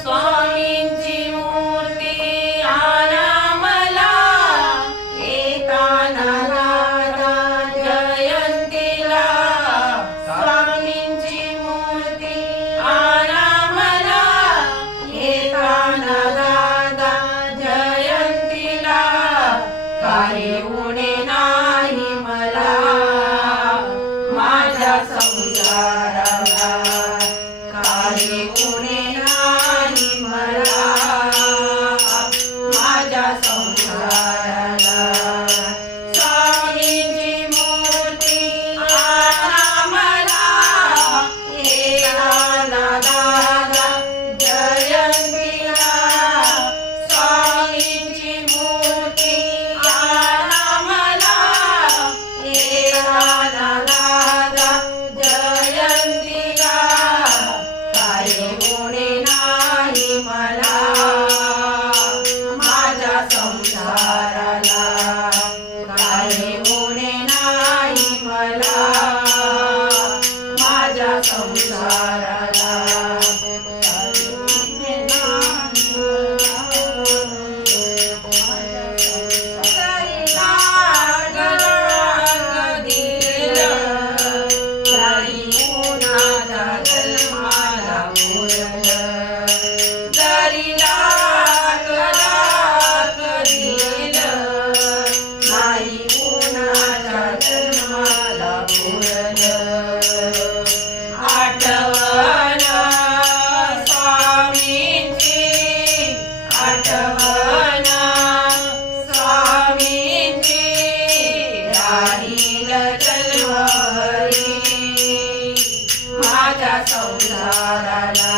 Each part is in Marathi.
स्वामींची मूर्ती आणा मला एका नादाला जयंतीला. स्वामींची मूर्ती आणा मला एका नादाला जयंतीला. काही उणे नाही मला माझ्या संसाराला. काही उणे नाही मला माझ्या संसाराला. स्वामींची मूर्ती आणा मला एका नादाला जयंतीला. स्वामींची मूर्ती आणा मला एका नादाला जयंतीला. काही उणे नाही मला माझ्या संसाराला. काही उणे नाही मला माझ्या संसाराला. काही उणे नाही आठवण स्वामींची. आठवण स्वामींची राहील जन्मभरी माझ्या संसाराला.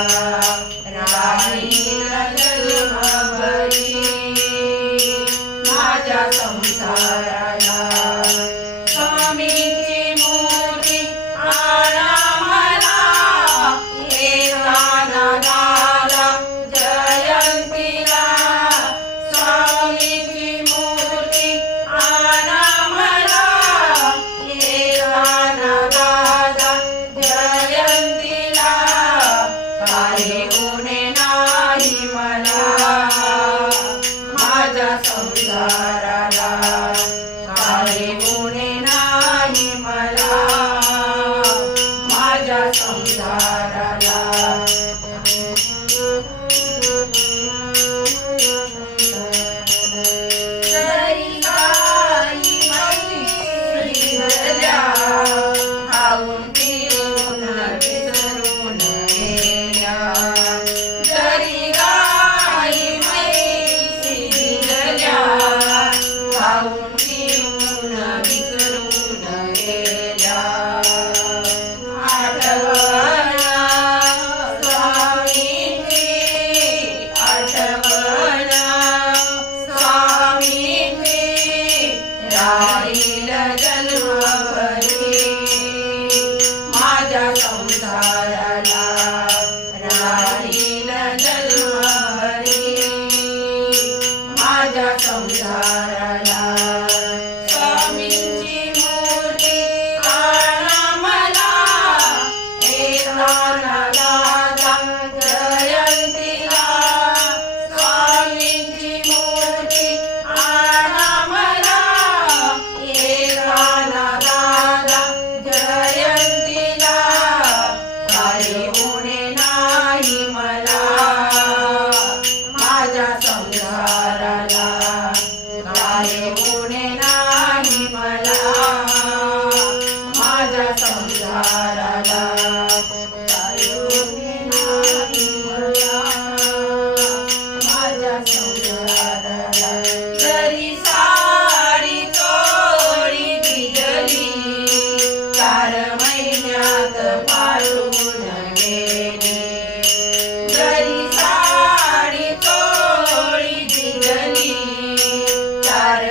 राहील जन्मभरी माझ्या संसाराला. स्वामींची मूर्ती आणा मला एका नादाला जयंतीला. स्वामींची मूर्ती आणा मला एका नादाला जयंतीला. काही उणे नाही मला माझ्या संसाराला. काही उणे नाही मला माझ्या संसाराला. जरी काही मैत्री झाल्या खाऊन पिऊन विसरून गेल्या. जरी काही मैत्री झाल्या खाऊन पिऊन विसरून गेल्या. आठवण स्वामींची. आठवण स्वामींची राहील जन्मभरी माझ्या संसाराला. राहील जन्मभरी माझ्या संसाराला. स्वामींची मूर्ती आणा मला एका नादाला जयंतीला. स्वामींची मूर्ती आणा मला एका नादाला जयंतीला. काही उणे नाही मला माझ्या संसाराला. काही उणे नाही मला माझ्या संसाराला. काही उणे नाही मला माझ्या संसाराला. जरी साडी चोळी भिजली 4 महिन्यात पाळून गेली. जरी साडी चोळी भिजली 4